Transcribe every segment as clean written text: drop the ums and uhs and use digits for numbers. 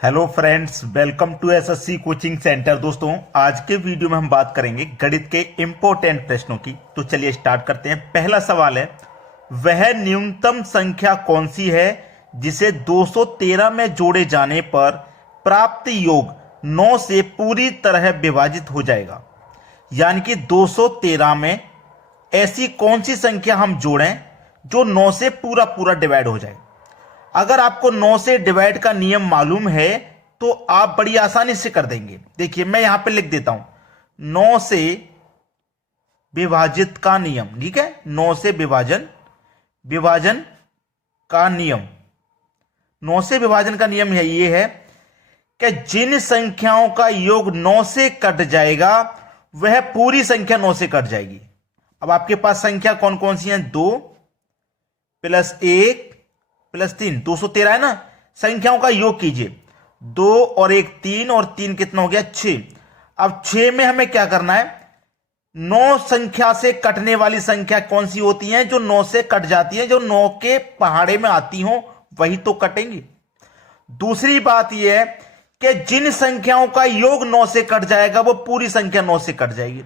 Hello friends, welcome to SSC coaching centre. दोस्तों, आज के वीडियो में हम बात करेंगे गणित के इंपॉर्टेंट प्रश्नों की। तो चलिए स्टार्ट करते हैं। पहला सवाल है, वह न्यूनतम संख्या कौन सी है जिसे 213 में जोड़े जाने पर प्राप्त योग 9 से पूरी तरह विभाजित हो जाएगा। यानी कि 213 में ऐसी कौन सी संख्या हम जोड़ें जो 9 से पूरा पूरा डिवाइड हो जाए। अगर आपको 9 से डिवाइड का नियम मालूम है तो आप बड़ी आसानी से कर देंगे। देखिए, मैं यहां पे लिख देता हूं 9 से विभाजित का नियम। ठीक है, 9 से विभाजन का नियम। 9 से विभाजन का नियम है ये है कि जिन संख्याओं का योग 9 से कट जाएगा वह पूरी संख्या 9 से कट जाएगी। अब आपके पास संख्या कौन कौन सी हैं? 2 प्लस 1 प्लस 3, 213 है ना। संख्याओं का योग कीजिए। 2 और 1 3 और 3 कितना हो गया? 6। अब 6 में हमें क्या करना है? 9 संख्या से कटने वाली संख्या कौन सी होती है? जो 9 से कट जाती है, जो 9 के पहाड़े में आती हो वही तो कटेंगी। दूसरी बात यह है कि जिन संख्याओं का योग 9 से कट जाएगा वो पूरी संख्या 9 से कट जाएगी।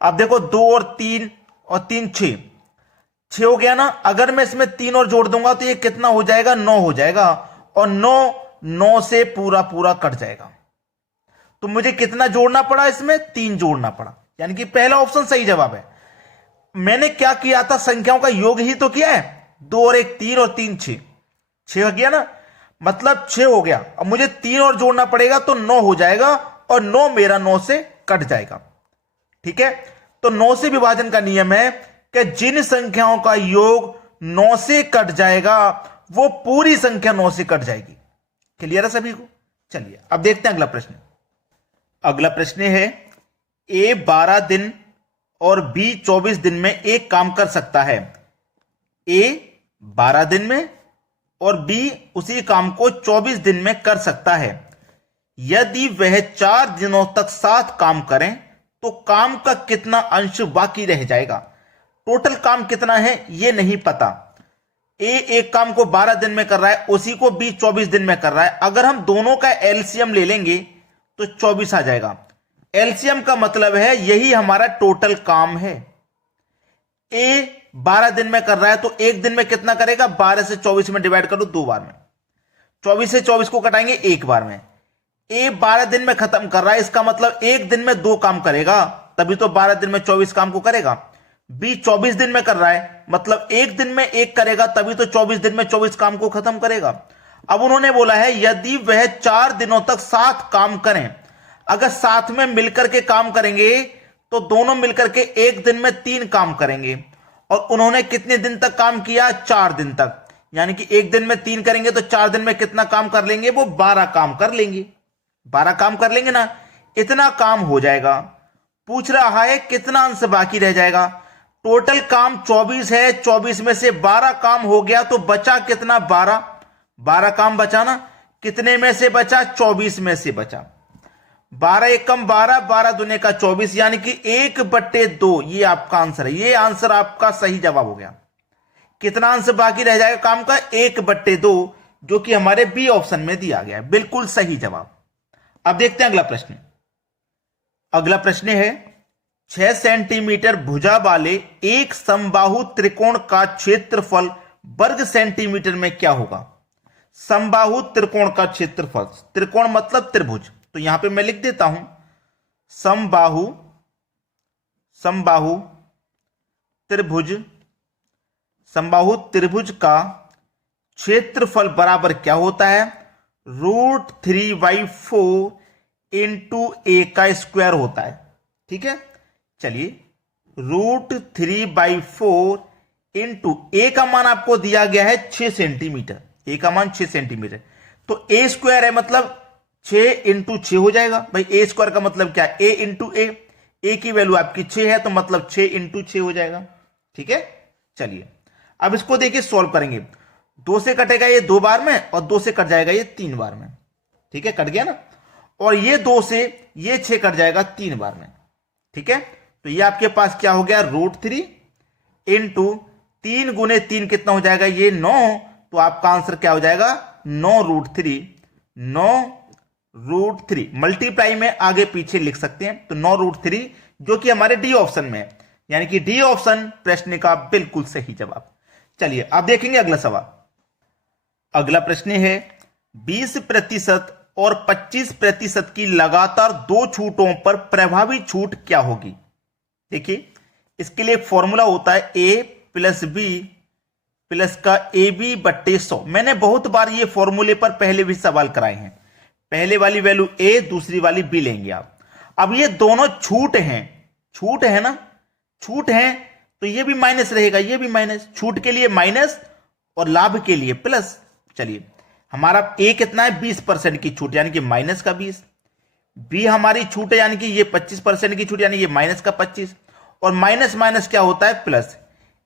अब देखो, 2 और 3 और 3 6 हो गया ना। अगर मैं इसमें 3 और जोड़ दूंगा तो ये कितना हो जाएगा? 9 हो जाएगा। और 9 से पूरा पूरा कट जाएगा। तो मुझे कितना जोड़ना पड़ा? इसमें 3 जोड़ना पड़ा। यानी कि पहला ऑप्शन सही जवाब है। मैंने क्या किया था? संख्याओं का योग ही तो किया है। 2 और 1 3 और 3 6 हो गया ना। मतलब 6 हो गया। अब मुझे 3 और जोड़ना पड़ेगा तो 9 हो जाएगा और 9 मेरा 9 से कट जाएगा। ठीक है, तो 9 से विभाजन का नियम है कि जिन संख्याओं का योग 9 से कट जाएगा वो पूरी संख्या 9 से कट जाएगी। क्लियर है सभी को? चलिए अब देखते हैं अगला प्रश्न। अगला प्रश्न है, ए 12 दिन और बी 24 दिन में एक काम कर सकता है। ए 12 दिन में और बी उसी काम को 24 दिन में कर सकता है। यदि वह 4 दिनों तक साथ काम करें तो काम का कितना अंश बाकी रह जाएगा? टोटल काम कितना है ये नहीं पता। ए एक काम को 12 दिन में कर रहा है, उसी को बी 24 दिन में कर रहा है। अगर हम दोनों का एलसीएम ले लेंगे तो 24 आ जाएगा। एलसीएम का मतलब है यही हमारा टोटल काम है। ए 12 दिन में कर रहा है तो एक दिन में कितना करेगा? 12 से 24 में डिवाइड करो 2 बार में। 24 से 24 को कटाएंगे एक बार में। ए 12 दिन में खत्म कर रहा है, इसका मतलब एक दिन में 2 काम करेगा, तभी तो 12 दिन में 24 काम को करेगा। बी 24 दिन में कर रहा है, मतलब एक दिन में एक करेगा, तभी तो 24 दिन में 24 काम को खत्म करेगा। अब उन्होंने बोला है यदि वह 4 दिनों तक साथ काम करें। अगर साथ में मिलकर के काम करेंगे तो दोनों मिलकर के एक दिन में 3 काम करेंगे। और उन्होंने कितने दिन तक काम किया? 4 दिन तक। यानी कि एक दिन में 3 करेंगे तो 4 दिन में कितना काम कर लेंगे? वो 12 काम कर लेंगे। 12 काम कर लेंगे ना, इतना काम हो जाएगा। पूछ रहा है कितना अंश बाकी रह जाएगा। टोटल काम 24 है, 24 में से 12 काम हो गया तो बचा कितना? 12 काम बचा ना। कितने में से बचा? 24 में से बचा। 12 एकम 12, 12 दूने का 24, यानी कि 1/2। ये आपका आंसर है। ये आंसर आपका सही जवाब हो गया। कितना अंश बाकी रह जाएगा काम का? 1/2, जो कि हमारे बी ऑप्शन में दिया गया है। बिल्कुल सही जवाब। अब देखते हैं अगला प्रश्न। अगला प्रश्न है, 6 सेंटीमीटर भुजा वाले एक समबाहु त्रिकोण का क्षेत्रफल वर्ग सेंटीमीटर में क्या होगा? समबाहु त्रिकोण का क्षेत्रफल, त्रिकोण मतलब त्रिभुज, तो यहां पे मैं लिख देता हूं समबाहु त्रिभुज का क्षेत्रफल बराबर क्या होता है? √3/4 इंटू ए का स्क्वायर होता है। ठीक है, चलिए √3/4 इंटू ए का मान आपको दिया गया है 6 सेंटीमीटर। ए का मान 6 सेंटीमीटर, तो ए स्क्वायर है मतलब 6 इंटू 6 हो जाएगा। भाई ए स्क्वायर का मतलब क्या? ए इंटू ए की वैल्यू आपकी 6 है तो मतलब 6 इंटू 6 हो जाएगा। ठीक है, चलिए अब इसको देखिए सॉल्व करेंगे। 2 से कटेगा ये 2 बार में और 2 से कट जाएगा ये 3 बार में। ठीक है, कट गया ना। और ये 2 से ये 6 कट जाएगा 3 बार में। ठीक है, तो ये आपके पास क्या हो गया? √3 इंटू 3 गुने 3 कितना हो जाएगा? ये 9। तो आपका आंसर क्या हो जाएगा? 9 √3, 9 √3। मल्टीप्लाई में आगे पीछे लिख सकते हैं, तो 9√3 जो कि हमारे डी ऑप्शन में है, यानी कि डी ऑप्शन प्रश्न का बिल्कुल सही जवाब। चलिए अब देखेंगे अगला सवाल। अगला प्रश्न है 20% और 25% की लगातार दो छूटों पर प्रभावी छूट क्या होगी। देखिए इसके लिए फॉर्मूला होता है a प्लस बी प्लस का AB/100। मैंने बहुत बार ये फॉर्मूले पर पहले भी सवाल कराए हैं। पहले वाली वैल्यू a, दूसरी वाली b लेंगे आप। अब ये दोनों छूट हैं, छूट है ना, छूट है तो ये भी माइनस रहेगा, ये भी माइनस, छूट के लिए माइनस और लाभ के लिए प्लस। चलिए हमारा a कितना है 20% की छूट यानी कि माइनस का 20, b हमारी छूट है यानी कि ये 25% की छूट यानी ये माइनस का 25, और माइनस माइनस क्या होता है प्लस।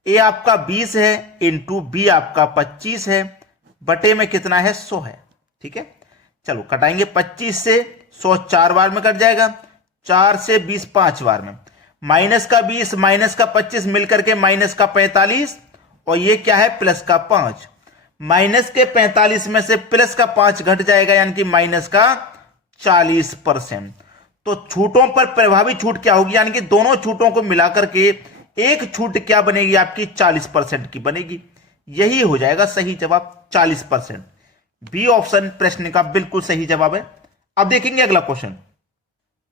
a आपका 20 है इंटू b आपका 25 है, बटे में कितना है 100 है। ठीक है, चलो कटाएंगे 25 से 100 4 बार में कट जाएगा, 4 से 20 5 बार में, माइनस का 20 माइनस का 25 मिलकर के माइनस का 45, और ये क्या है प्लस का 5। माइनस के 45 में से प्लस का 5 घट जाएगा यानी कि माइनस का 40%। तो छूटों पर प्रभावी छूट क्या होगी, यानी कि दोनों छूटों को मिलाकर के एक छूट क्या बनेगी आपकी 40% की बनेगी। यही हो जाएगा सही जवाब 40%। बी ऑप्शन प्रश्न का बिल्कुल सही जवाब है। अब देखेंगे अगला क्वेश्चन।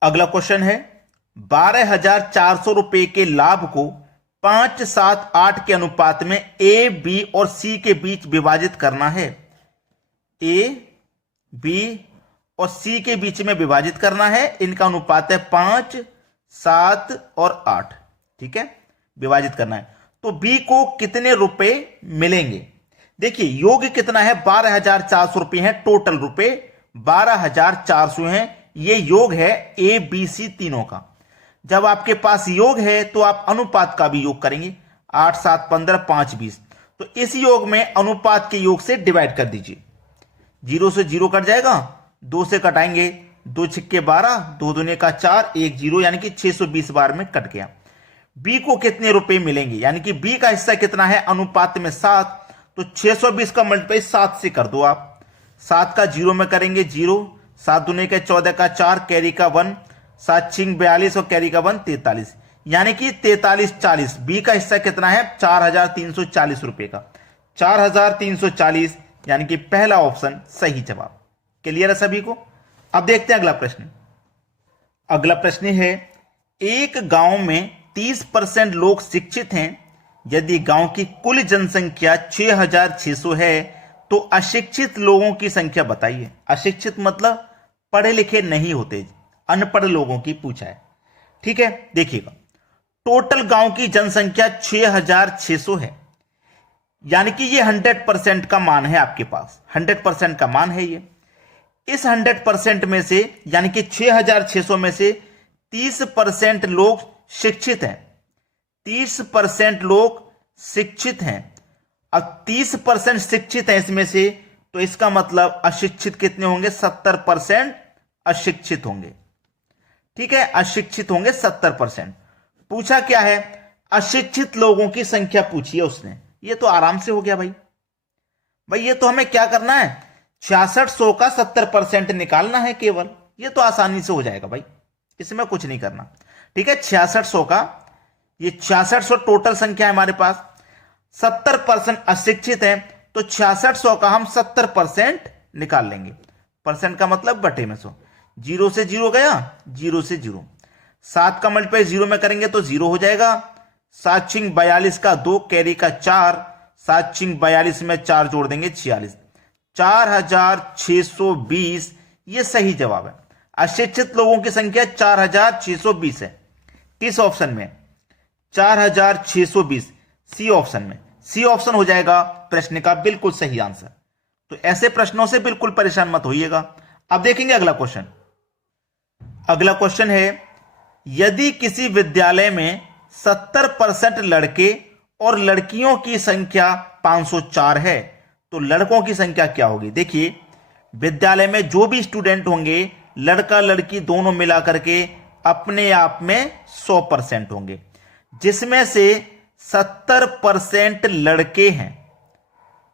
अगला क्वेश्चन है 12,400 रुपए के लाभ को 5, 7, 8 के अनुपात में ए, बी और सी के बीच विभाजित करना है। ए, बी और सी के बीच में विभाजित करना है। इनका अनुपात है 5, 7 और 8। ठीक है, विभाजित करना है। तो बी को कितने रुपए मिलेंगे। देखिए योग कितना है 12,400 रुपए है, टोटल रुपए 12,400 हैं। ये योग है ए, बी, सी तीनों का। जब आपके पास योग है तो आप अनुपात का भी योग करेंगे, 8, 7, 15, 5, 20। तो इस योग में अनुपात के योग से डिवाइड कर दीजिए, 0 से 0 कट जाएगा, 2 से कटाएंगे, 2 छिक्के 12, 2 दूने का 4, 1 0 यानी कि 620 बार में कट गया। बी को कितने रुपए मिलेंगे, यानी कि बी का हिस्सा कितना है अनुपात में 7, तो 620 का मल्टीप्लाई 7 से कर दो आप। 7 का 0 में करेंगे 0, 7 दूने के 14 का 4, कैरी का 1, 7 छिंग 42 और कैरी का 1 43, यानी कि 43 40। बी का हिस्सा कितना है 4,340 रुपए का, 4,340 यानी कि पहला ऑप्शन सही जवाब। क्लियर है सभी को। अब देखते हैं अगला प्रश्न। अगला प्रश्न है एक गांव में 30% लोग शिक्षित हैं। यदि गांव की कुल जनसंख्या 6,600 है तो अशिक्षित लोगों की संख्या बताइए। अशिक्षित मतलब पढ़े लिखे नहीं होते, अनपढ़ लोगों की पूछा है। ठीक है, देखिएगा टोटल गांव की जनसंख्या 6,600 है, यानी कि ये 100% का मान है आपके पास, 100% का मान है ये। इस 100% में से यानी कि 6,600 में से 30% लोग शिक्षित हैं, 30% लोग शिक्षित हैं। अब 30% शिक्षित हैं इसमें से, तो इसका मतलब अशिक्षित कितने होंगे 70% अशिक्षित होंगे। ठीक है, अशिक्षित होंगे 70%। पूछा क्या है अशिक्षित लोगों की संख्या पूछी है उसने, ये तो आराम से हो गया भाई ये तो हमें क्या करना है 6600 का 70% निकालना है केवल, ये तो आसानी से हो जाएगा भाई, इसमें कुछ नहीं करना। ठीक है, 6600 का, ये 6600 टोटल संख्या है हमारे पास, 70% अशिक्षित है, तो 6600 का हम 70% निकाल लेंगे। परसेंट का मतलब बटे में 100, 0 से 0 गया, 0 से 0, 7 का मल्टीप्लाई 0 में करेंगे तो 0 हो जाएगा, 7 छिंग 42 का 2, कैरी का 4, 7 छिंग 42 में 4 जोड़ देंगे 46, 4,620 ये सही जवाब है। अशिक्षित लोगों की संख्या 4,620 है। किस ऑप्शन में 4,620, सी ऑप्शन में। सी ऑप्शन हो जाएगा प्रश्न का बिल्कुल सही आंसर। तो ऐसे प्रश्नों से बिल्कुल परेशान मत होइएगा। अब देखेंगे अगला क्वेश्चन। अगला क्वेश्चन है यदि किसी विद्यालय में 70% लड़के और लड़कियों की संख्या 504 है तो लड़कों की संख्या क्या होगी। देखिए विद्यालय में जो भी स्टूडेंट होंगे लड़का लड़की दोनों मिलाकर के अपने आप में 100% होंगे, जिसमें से 70% लड़के हैं।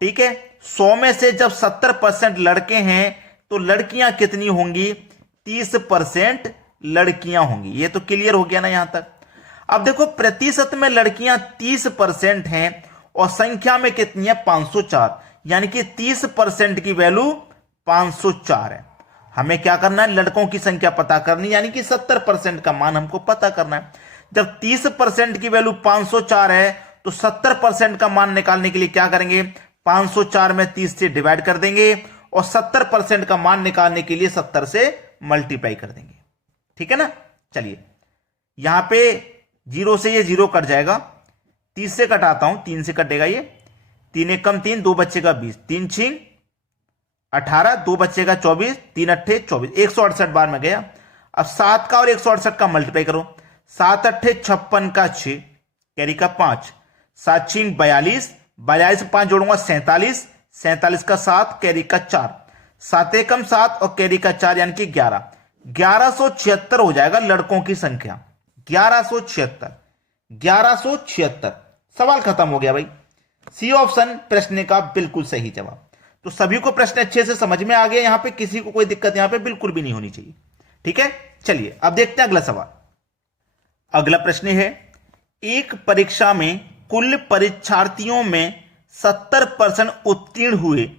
ठीक है, 100 में से जब 70% लड़के हैं तो लड़कियां कितनी होंगी? 30% लड़कियां होंगी। ये तो क्लियर हो गया ना यहां तक। अब देखो प्रतिशत में लड़कियां 30% हैं और संख्या में कितनी है? 504, यानी कि 30% की वैल्यू 504 है। हमें क्या करना है? लड़कों की संख्या पता करनी, यानी कि 70% का मान हमको पता करना है। जब 30% की वैल्यू 504 है तो 70% का मान निकालने के लिए क्या करेंगे? 504 में 30 से डिवाइड कर देंगे और 70% का मान निकालने के लिए 70 से मल्टीप्लाई कर देंगे। ठीक है ना? चलिए यहां पे 0 से ये 0 कट जाएगा, 30 से कटाता हूं, 3 से कटेगा ये, 3 एक कम 3, 2 बचेगा 20, 3 छीन 18, 2 बचेगा 24, 3 अट्ठे 24, 168 बार में गया। अब 7 का और 168 का मल्टीप्लाई करो, 7 अट्ठे 56 का 6, कैरी का 5, 7 छीन 42, 42 से 5 जोड़ूंगा 47, 47 का 7, कैरी का 4, 7 एकम 7 और कैरी का 4 यानी कि 11, 1176 हो जाएगा लड़कों की संख्या। 1176, 1176। सवाल खत्म हो गया भाई। सी ऑप्शन प्रश्न का बिल्कुल सही जवाब। तो सभी को प्रश्न अच्छे से समझ में आ गया, यहां पे किसी को कोई दिक्कत यहां पे बिल्कुल भी नहीं होनी चाहिए। ठीक है, चलिए अब देखते हैं अगला सवाल। अगला प्रश्न है, एक परीक्षा में कुल परीक्षार्थियों में 70% उत्तीर्ण हुए,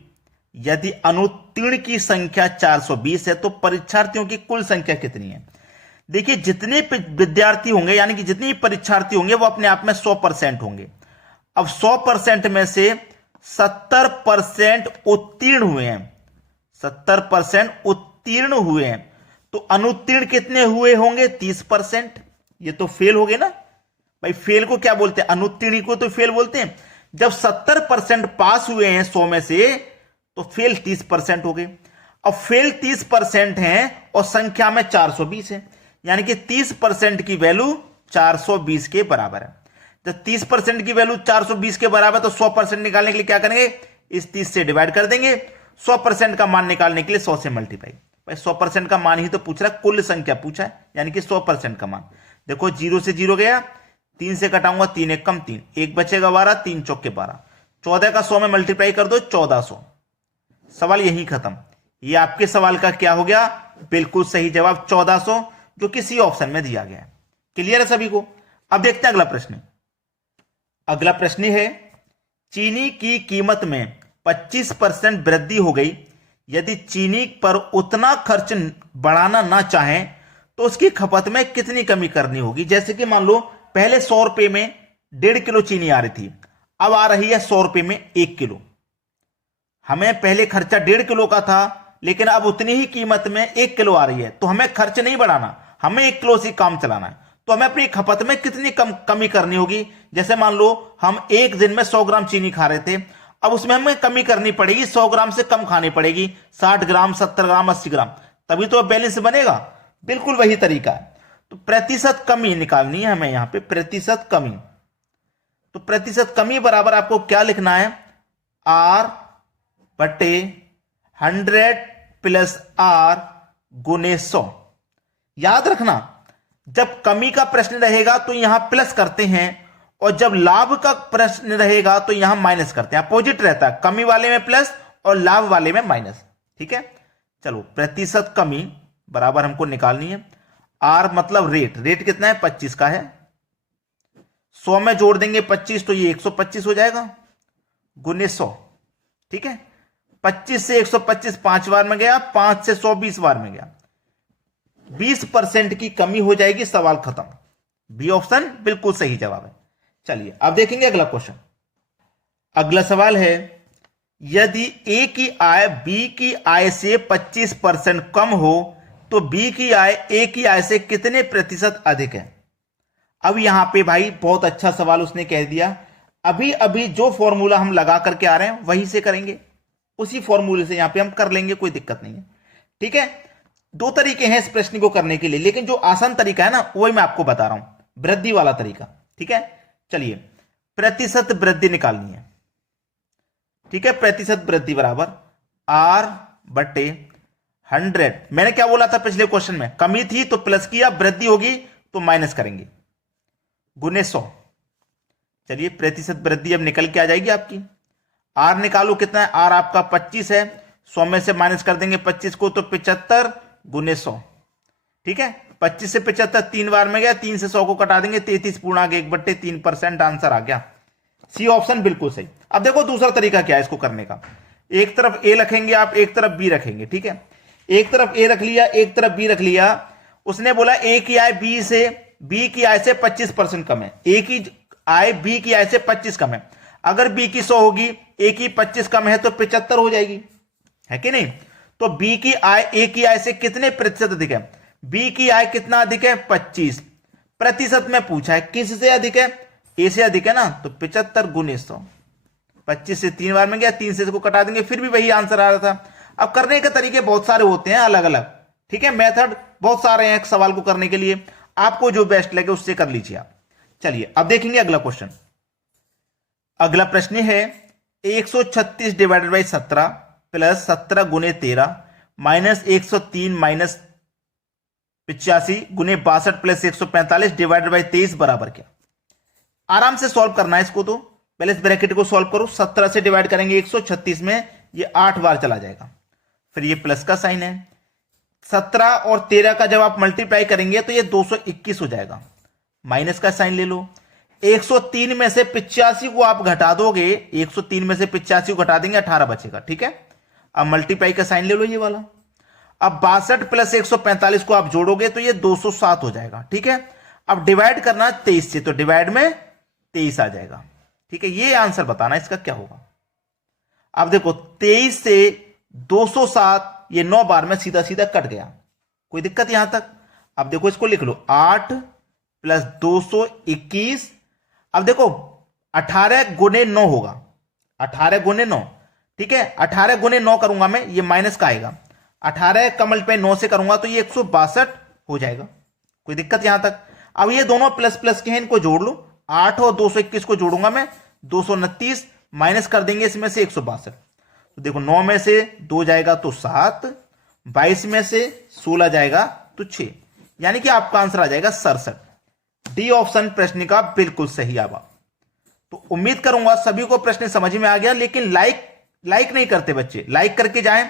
यदि अनुत्तीर्ण की संख्या 420 है तो परीक्षार्थियों की कुल संख्या कितनी है? देखिए जितने विद्यार्थी होंगे यानी कि जितने परीक्षार्थी होंगे वो अपने आप में 100% होंगे। अब 100% में से 70% उत्तीर्ण हुए हैं, 70% उत्तीर्ण हुए हैं, तो अनुत्तीर्ण कितने हुए होंगे? 30%। ये तो फेल हो गए ना भाई। फेल को क्या बोलते हैं? अनुत्तीर्ण को तो फेल बोलते हैं। जब 70% पास हुए हैं 100 में से तो फेल 30% हो गए। अब फेल 30% हैं और संख्या में 420 है, यानी कि 30% की वैल्यू 420 के बराबर है। जब 30% की वैल्यू 420 के बराबर तो 100% निकालने के लिए क्या करेंगे? इस 30 से डिवाइड कर देंगे। 100% का मान निकालने के लिए 100 से मल्टीप्लाई। भाई 100% का मान ही तो पूछ रहा है, कुल संख्या पूछा है, यानी कि 100% का मान। देखो 0 से 0 गया, 3 से कटाऊंगा, 3 एक कम 3, 1 बचेगा 12, 3 चौके 12, 14 का 100 में मल्टीप्लाई कर दो 1400। सवाल यही खत्म। ये आपके सवाल का क्या हो गया? बिल्कुल सही जवाब 1400, जो किसी ऑप्शन में दिया गया है। क्लियर है सभी को? अब देखते हैं अगला प्रश्न। अगला प्रश्न है, चीनी की कीमत में 25% वृद्धि हो गई, यदि चीनी पर उतना खर्च बढ़ाना ना चाहें तो उसकी खपत में कितनी कमी करनी होगी? जैसे कि मान लो पहले 100 रुपए में 1.5 किलो चीनी आ रही थी, अब आ रही है 100 रुपए में 1 किलो। हमें पहले खर्चा 1.5 किलो का था, लेकिन अब उतनी ही कीमत में 1 किलो आ रही है, तो हमें खर्च नहीं बढ़ाना, हमें 1 किलो से काम चलाना है। तो हमें अपनी खपत में कितनी कमी करनी होगी? जैसे मान लो हम एक दिन में 100 ग्राम चीनी खा रहे थे, अब उसमें हमें कमी करनी पड़ेगी, 100 ग्राम से कम खानी पड़ेगी, 60 ग्राम, 70 ग्राम, 80 ग्राम, तभी तो बैलेंस बनेगा। बिल्कुल वही तरीका है। तो प्रतिशत कमी निकालनी है हमें, यहां पे प्रतिशत कमी। तो प्रतिशत कमी बराबर आपको क्या लिखना है? R बटे 100 प्लस R गुने 100। याद रखना, जब कमी का प्रश्न रहेगा तो यहां प्लस करते हैं, और जब लाभ का प्रश्न रहेगा तो यहां माइनस करते हैं। अपोजिट रहता है, कमी वाले में प्लस और लाभ वाले में माइनस। ठीक है, चलो प्रतिशत कमी बराबर हमको निकालनी है। आर मतलब रेट, रेट कितना है? 25 का है। 100 में जोड़ देंगे 25 तो ये 125 हो जाएगा, गुने 100। ठीक है, 25 से 125 5 बार में गया, 5 से 100 20 बार में गया, 20% की कमी हो जाएगी। सवाल खत्म। बी ऑप्शन बिल्कुल सही जवाब है। चलिए अब देखेंगे अगला क्वेश्चन। अगला सवाल है, यदि ए की आय बी की आय से 25% कम हो तो बी की आय ए की आय से कितने प्रतिशत अधिक है? अब यहां पे भाई बहुत अच्छा सवाल उसने कह दिया। अभी अभी जो फॉर्मूला हम लगा करके आ रहे हैं वहीं से करेंगे, उसी फॉर्मूले से यहां पे हम कर लेंगे, कोई दिक्कत नहीं है। ठीक है, दो तरीके हैं इस प्रश्न को करने के लिए, लेकिन जो आसान तरीका है ना वही मैं आपको बता रहा हूं, वृद्धि वाला तरीका। ठीक है, चलिए प्रतिशत वृद्धि निकालनी है। ठीक है, प्रतिशत वृद्धि बराबर R बटे 100। मैंने क्या बोला था पिछले क्वेश्चन में? कमी थी तो प्लस किया, वृद्धि होगी तो माइनस करेंगे, गुने 100। चलिए प्रतिशत वृद्धि अब निकल के आ जाएगी आपकी। R निकालो कितना है? R आपका 25 है, 100 में से माइनस कर देंगे 25 को, तो 75 गुने 100। ठीक है, 25 से 75 3 बार में गया, 3 से 100 को कटा देंगे, 33 पूर्णांक 1/3% आंसर आ गया। सी ऑप्शन बिल्कुल सही। अब देखो दूसरा तरीका क्या है इसको करने का। एक तरफ ए रखेंगे आप, एक तरफ बी रखेंगे। ठीक है, एक तरफ ए रख लिया, एक तरफ बी रख लिया। उसने बोला ए की आय बी की आय से 25% कम है। ए की आय बी की आय से 25 कम है। अगर बी की 100 होगी, ए की 25 कम है, तो 75 हो जाएगी, है कि नहीं। तो बी की आय ए की आय से कितने प्रतिशत अधिक है? बी की आय कितना अधिक है? 25 प्रतिशत में पूछा है। किससे अधिक है? ए से अधिक है ना, तो 75 गुने 100। 25 से 3 बार में गया, 3 से इसको कटा देंगे, फिर भी वही आंसर आ रहा था। अब करने के तरीके बहुत सारे होते हैं, अलग अलग। ठीक है, मेथड बहुत सारे हैं एक सवाल को करने के लिए, आपको जो बेस्ट लगे उससे कर लीजिए आप। चलिए अब देखेंगे अगला क्वेश्चन। अगला प्रश्न है 136 डिवाइडेड बाई 17 प्लस 17 गुने 13 माइनस 103 माइनस 85 गुने 62 प्लस 145 डिवाइडेड बाई 23 बराबर क्या? आराम से सॉल्व करना है इसको। तो पहले इस ब्रैकेट को सॉल्व करो। 17 से डिवाइड करेंगे 136 में, ये 8 बार चला जाएगा। फिर ये प्लस का साइन है। 17 और 13 का जब आप मल्टीप्लाई करेंगे तो ये 221 हो जाएगा। माइनस का साइन ले लो। 103 में से 85 को आप घटा दोगे, 103 में से 85 को घटा देंगे, 18 बचेगा। ठीक है, अब मल्टीप्लाई का साइन ले लो ये वाला। अब 62 प्लस 145 को आप जोड़ोगे तो ये 207 हो जाएगा। ठीक है, अब डिवाइड करना 23 से, तो डिवाइड में 23 आ जाएगा। ठीक है, ये आंसर बताना इसका क्या होगा। अब देखो 23 से 207, ये 9 बार में सीधा सीधा कट गया, कोई दिक्कत यहां तक? अब देखो इसको लिख लो, 8 प्लस 221। अब देखो 18 गुने 9 होगा, 18 गुने 9। ठीक है, 18 गुने 9 करूंगा मैं, ये माइनस का आएगा। 18 का मल्टीप्लाई 9 से करूंगा तो ये 162 हो जाएगा। कोई दिक्कत यहां तक? अब ये दोनों प्लस प्लस के हैं, इनको जोड़ लो। 8 और 221 को जोड़ूंगा मैं, 229 माइनस कर देंगे इसमें से 162। तो देखो 9 में से 2 जाएगा तो 7, 22 में से 16 जाएगा तो 6, यानी कि आपका आंसर आ जाएगा 67। डी ऑप्शन प्रश्न का बिल्कुल सही आवा। तो उम्मीद करूंगा सभी को प्रश्न समझ में आ गया। लेकिन लाइक नहीं करते बच्चे, लाइक करके जाएं,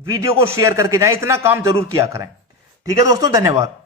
वीडियो को शेयर करके जाएं, इतना काम जरूर किया करें। ठीक है दोस्तों, धन्यवाद।